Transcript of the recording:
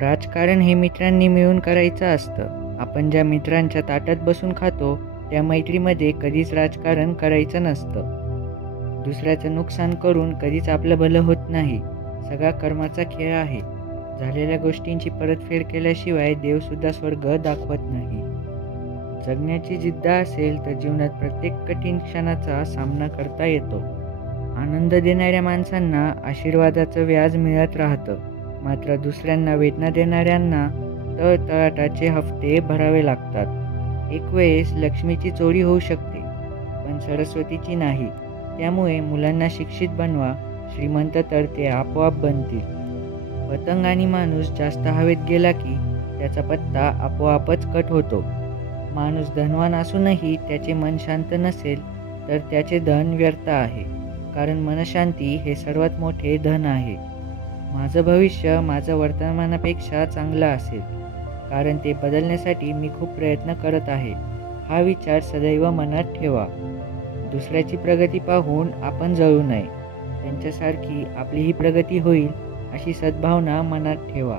राजकारण हे मित्रांनी मिळून करायचं असतं. आपण ज्या मित्रांच्या ताटात बसून खातो त्या मैत्रीमध्ये कधीच राजकारण करायचं नसतं. दुसऱ्याचं नुकसान करून कधीच आपलं भलं होत नाही. सगळा कर्माचा खेळ आहे. झालेल्या गोष्टींची परतफेड केल्याशिवाय देवसुद्धा स्वर्ग दाखवत नाही. जगण्याची जिद्द असेल तर जीवनात प्रत्येक कठीण क्षणाचा सामना करता येतो. आनंद देणाऱ्या माणसांना आशीर्वादाचं व्याज मिळत राहतं, मात्र दुसऱ्यांना वेदना देणाऱ्यांना तळतळाटाचे हप्ते भरावे लागतात. एक वेळेस लक्ष्मीची चोरी होऊ शकते, पण सरस्वतीची नाही. त्यामुळे मुलांना शिक्षित बनवा, श्रीमंत तर ते आपोआप बनतील. पतंग आणि माणूस जास्त हवेत गेला की त्याचा पत्ता आपोआपच कट होतो. माणूस धनवान असूनही त्याचे मन शांत नसेल तर त्याचे धन व्यर्थ आहे, कारण मनशांती हे सर्वात मोठे धन आहे. माझं भविष्य माझं वर्तमानापेक्षा चांगलं असेल, कारण ते बदलण्यासाठी मी खूप प्रयत्न करत आहे. हा विचार सदैव मनात ठेवा. दुसऱ्याची प्रगती पाहून आपण जळू नये. त्यांच्यासारखी आपलीही प्रगती होईल अशी सद्भावना मनात ठेवा.